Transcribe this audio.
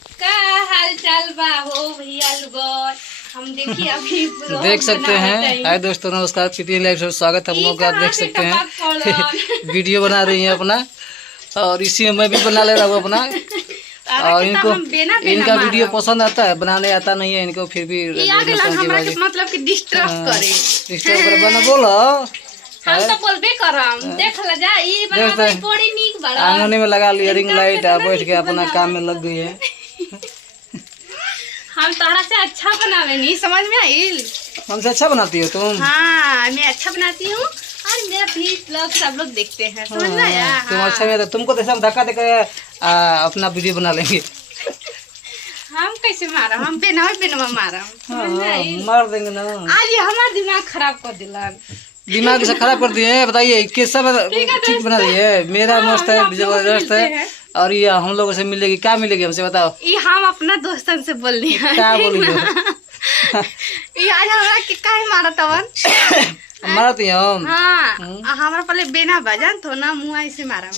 का हाल चाल बा हो भैया लोग। हम देखिए अभी देख सकते हैं। हाय दोस्तों, नमस्कार। प्रीति लाइव से स्वागत है। हम लोग आप देख सकते हैं वीडियो बना रही हैं अपना, और इसी में मैं भी बना ले रहा हूँ अपना। और इनको इनका वीडियो पसंद आता है, बनाने आता नहीं है इनको, फिर भी मतलब कि डिस्टर्ब करे। डिस्टर्ब करे बना बोलो। हम तो बोलबे करम, देख ल जा ई बना बड़ी नीक बड़ा। आंगन में लगा लिया रिंग लाइट, बैठ के अपना काम में लग गई है। हम तारा से अच्छा बनावे नहीं, समझ में आइल? हमसे अच्छा बनाती हो तुम? हाँ, मैं अच्छा बनाती हूँ और मेरा भी लोग सब लोग देखते हैं, समझ में आया? तुम अच्छा में, तो तुमको तो धक्का देकर अपना वीडियो बना लेंगे। हम कैसे मारा? हम बेनवा मारा, मार देंगे ना। आज ये हमारा दिमाग खराब कर दिला। दिमाग से खराब कर दिए। बताइए कैसा ठीक बना दिए? मेरा मस्त है, जबरदस्त है। और ये हम लोगों से मिलेगी, क्या मिलेगी हमसे बताओ? ये हम अपना दोस्तन से बोल रही हैं। क्या बोली? ये आज हमरा के काहे मारा तवन? मारती हम? हाँ, हमारा पहले बेना बजान तो ना मुँह ऐसे मारा।